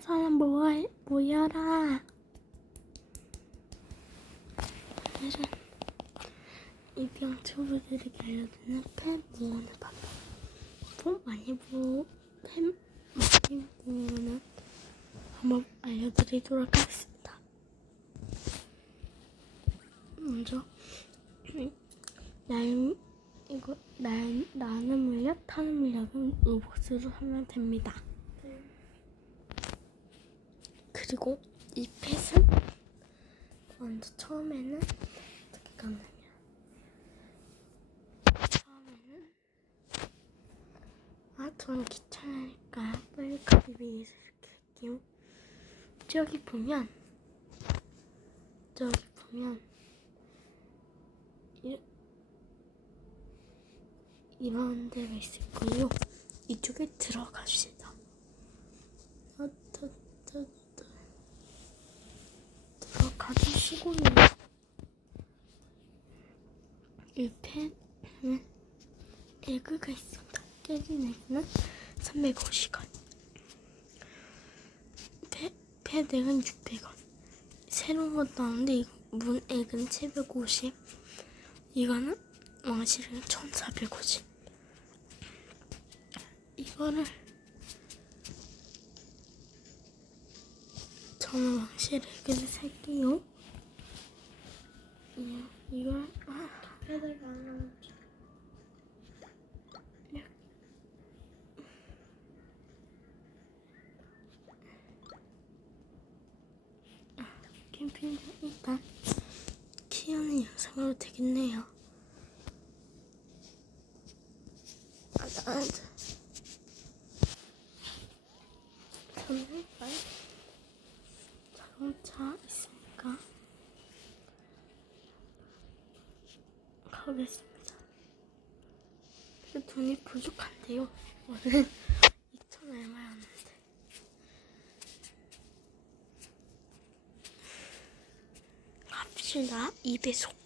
사람 모아, 모여라. 오늘은 입양 초보들에게 알려주는 팬 모으는 방법. 돈 많이 모 팬 많이 모으는 방법 알려드리도록 하겠습니다. 먼저 날 이거 날 나는 물약 타는 물약은 로벅스로 하면 됩니다. 그리고 이 펫은 먼저 처음에는 어떻게 가느냐. 처음에는 아전 귀찮으니까 빨리 가기 위해서 이렇게 할게요. 저기 보면 저기 보면 이, 이런 데가 있을 거예요. 이쪽에 들어갑시다. 더, 더. 들어 가주시고요 이 펜은 에그가 있습니다. 깨진 에그는 350원. 펜, 펜 에그는 600원. 새로운 것도 나오는데 이거 문 에그는 750. 이거는 왕실은 1450. 이거를 저는 왕실 에그를 살게요. 이- 이걸 아, 패드가 일단 키우는 영상으로 되겠네요. 아, 아, 저는 일단 자동차 있으니까 가보겠습니다. 근데 돈이 부족한데요. 오늘 2천 얼마였는데. 갑시다. 2배속.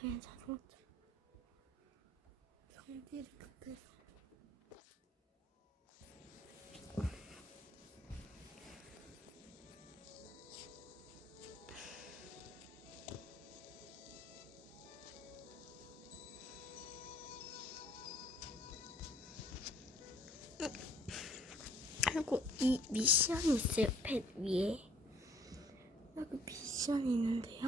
그냥 자동차. 성질이 급해서. 그리고 이 미션이 있어요, 펫 위에. 여기 미션이 있는데요.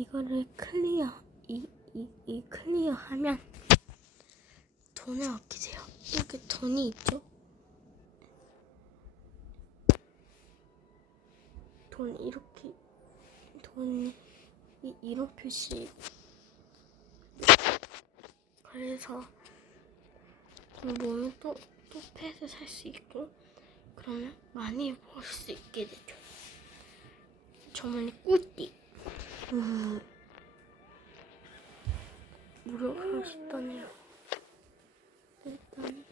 이거를 클리어, 이, 이, 이 클리어 하면 돈을 얻게 돼요. 이렇게 돈이 있죠? 돈 이렇게, 돈 이 이런 표시. 그래서 돈 모으면 또, 또 펫을 살 수 있고, 그러면 많이 벌수 있게 되죠. 정말 꿀팁. 음, 무료하고 싶다네요. 일단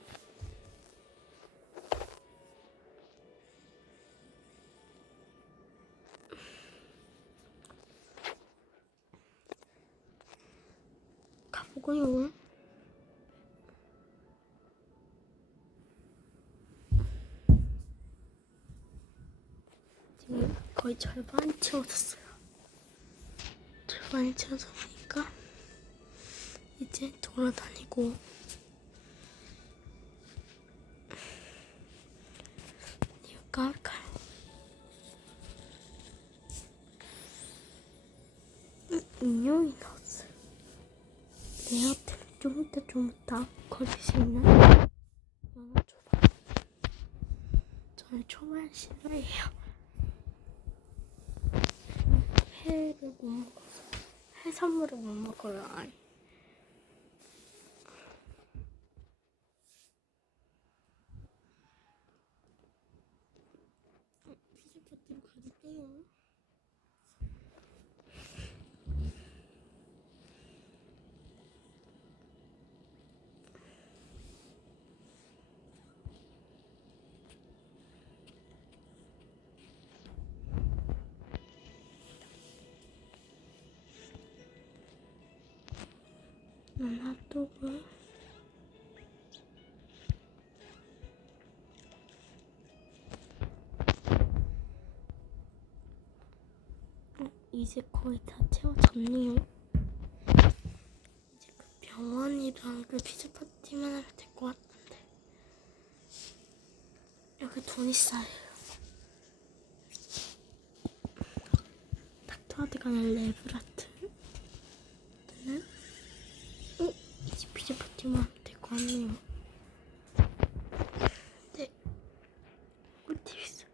가보고요. 지금 거의 절반 채워졌어요. 절반이 채워졌으니까 이제 돌아다니고 이거? 음, 인형이 나왔어요. 내 앞에 좀 이따 좀 이따 걸릴 수 있는 초밥 싫어해요. 회를 못 먹어서 해산물을 못 먹어요. 난 핫도그. 어, 이제 거의 다 채워졌네요. 이제 그 병원이랑 그 피자 파티만 하면 될 것 같은데. 여기 돈 있어요. 닥터한테 가는 레브라트. 는 어? 이제 피자 파티만 하면 될 것 같네요. 네. 꿀팁 있어.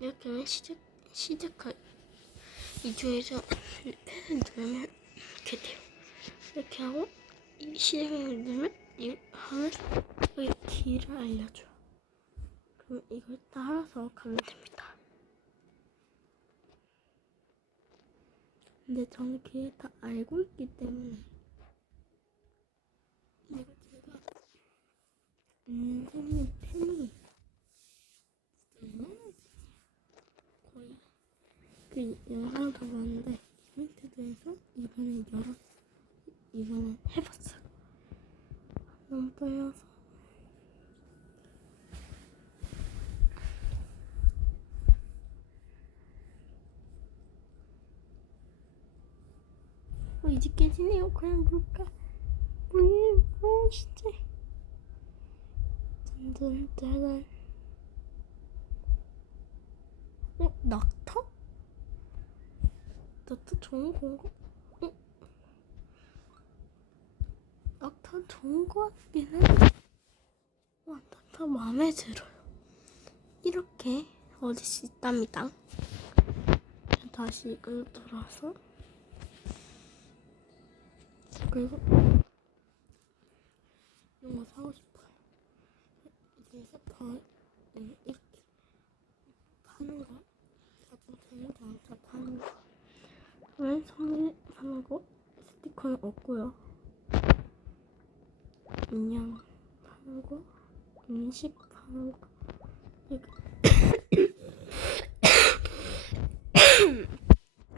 이렇게 하면 시작, 시작할. 이 중에서 패를 누르면 이렇게 돼요. 이렇게 하고, 이 시작을 누르면, 이 하면, 여기 길을 알려줘요. 그럼 이걸 따라서 가면 됩니다. 근데 저는 그게 다 알고 있기 때문에 이거 제가 은근히 팬이 얼마나 거의 그 영상을 다 봤는데 이벤트도 해서 이번에 열었 이번에 해봤어요. 너무 떨려서 어, 이제 깨지네요. 그냥 뭘까? 물, 뭐, 진짜. 짠짠, 짜잔. 어, 낙타? 낙타 좋은 건가? 어? 낙타 좋은 거 같긴 해. 와, 낙타 마음에 들어요. 이렇게 얻을 수 있답니다. 다시 이걸 돌아서 그리고 이런 거 사고 싶어요. 이제서 더 네, 이렇게 파는 거, 자동차는 자동차 파는 거, 파는 거 스티커는 없고요. 인형 파는 거, 음식 파는 거, 그리고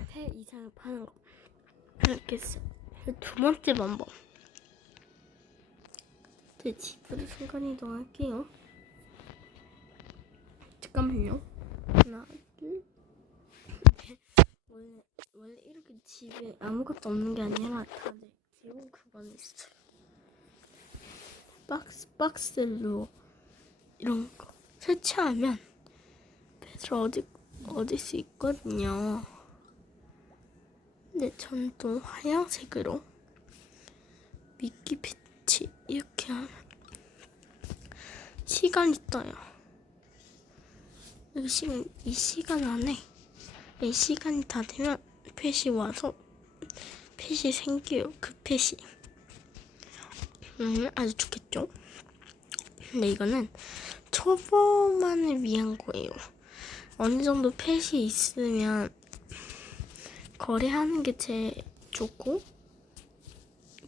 새 이상을 파는 거 이렇게. 두 번째 방법. 제 집으로 순간 이동할게요. 잠깐만요. 하나, 둘. 셋. 원래 원래 이렇게 집에 아무것도 없는 게 아니라 다들 기본 그건 있어요. 박스 박스로 이런 거 설치하면 배를 얻을 얻을 수 있거든요. 근데 전 또 하얀색으로 미끼 빛이 이렇게 하면 시간이 떠요. 이 시간 이 시간 안에 이 시간이 다 되면 펫이 와서 펫이 생겨요. 그 펫이 음 아주 좋겠죠. 근데 이거는 초보만을 위한 거예요. 어느 정도 펫이 있으면 거래하는 게 제일 좋고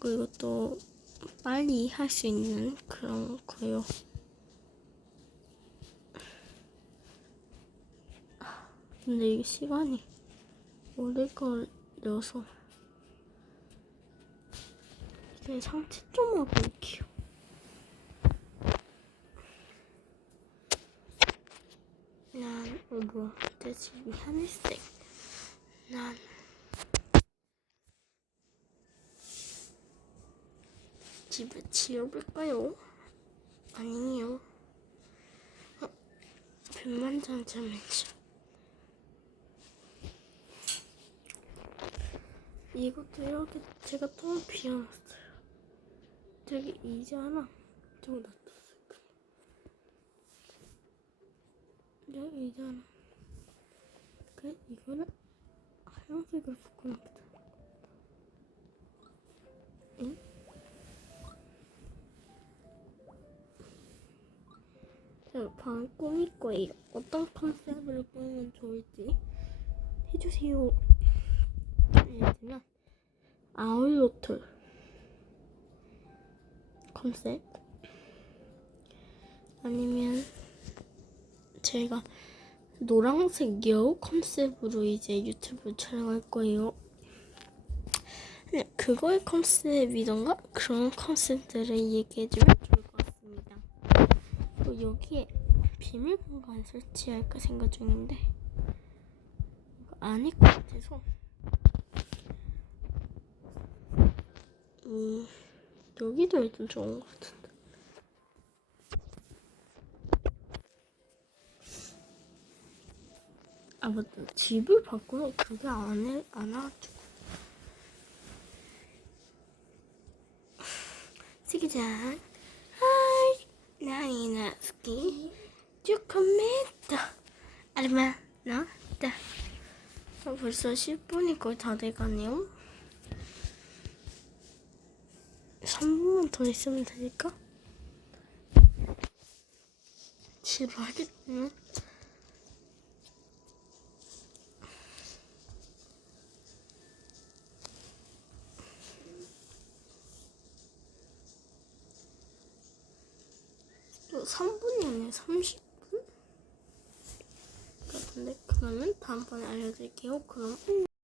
그리고 또 빨리 할 수 있는 그런 거요. 근데 이게 시간이 오래 걸려서 이제 상체 좀 하고 올게요. 난, 어, 뭐야, 내 집이 하늘색. 난, 집을 지어볼까요? 아니요. 어, 백만장 잠깐만요. 이것도 이렇게 제가 또 비워놨어요. 저기 이제 하나 저거 놔뒀어요. 여기 이제 하나. 그래 이거는 하얀색으로 바꿔놨다. 응? 자, 방 꾸밀 거예요. 어떤 컨셉으로 꾸미면 좋을지 해주세요. 예를 들면 아울로틀 컨셉 아니면 제가 노란색 여우 컨셉으로 이제 유튜브 촬영할 거예요. 그거의 컨셉이던가 그런 컨셉들을 얘기해주면 좋을 것 같습니다. 그리고 여기에 비밀 공간 설치할까 생각 중인데 아닐 것 같아서 음 여기도 해도 좋은 것 같은데. 아 맞다 집을 바꾸면 그게 안해안 와가지고 스키장. 하이 나이나 스키. 조금메터 아르마 나다. 아, 벌써 10분이 거의 다 돼가네요 3분만 더 있으면 되니까 지루하겠네 또 3분이 아니라 30분? 같은데 그러면 다음번에 알려드릴게요. 그럼.